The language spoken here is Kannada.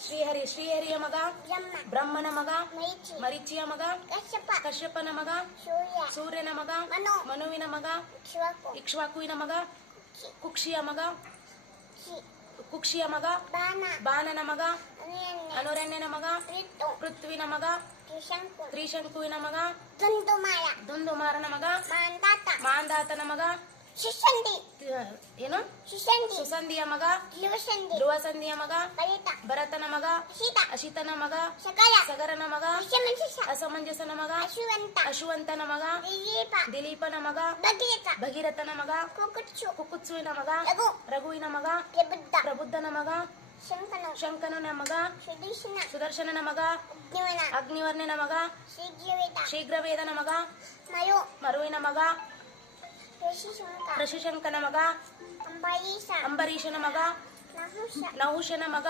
ಶ್ರೀಹರಿಯ ಮಗ ಬ್ರಹ್ಮನ ಮಗ ಮರೀಚಿಯ ಮಗ ಕಶ್ಯಪನ ಮಗ ಸೂರ್ಯನ ಮಗ ಮನುವಿನ ಮಗ ಇಕ್ಷ್ವಾಕುವಿನ ಮಗ ಕುಕ್ಷಿಯ ಮಗ ಬಾಣನ ಮಗ ಅನುರಣ್ಯನ ಮಗ ಪೃಥ್ವಿನ ಮಗ ತ್ರಿಶಂಕುವಿನ ಮಗ ದುಂದುಮಾರನ ಮಗ ಮಾಂಧಾತನ ಮಗ ಏನು ಸುಸಂಧಿಯ ಮಗ ಧ್ರುವಸಂಧಿಯ ಮಗ ಭರತನ ಮಗ ಅಶಿತನ ಮಗ ಸಗರನ ಮಗ ಅಸಮಂಜಸನ ಮಗ ಅಶುವಂತನ ಮಗ ದಿಲೀಪನ ಮಗ ಭಗೀರಥನ ಮಗ ಕುಕುತ್ಸುವಿನ ಮಗ ರಘುವಿನ ಮಗ ಪ್ರಬುದ್ಧನ ಮಗ ಶಂಕನನ ಮಗ ಸುದರ್ಶನನ ಮಗ ಅಗ್ನಿವರ್ಣನ ಮಗ ಶೀಘ್ರವೇದನ ಮಗ ಮರುವಿನ ಮಗ ಋಷಿಶಂಕನ ಮಗ ಅಂಬರೀಷನ ಮಗ ನಹುಷನ ಮಗ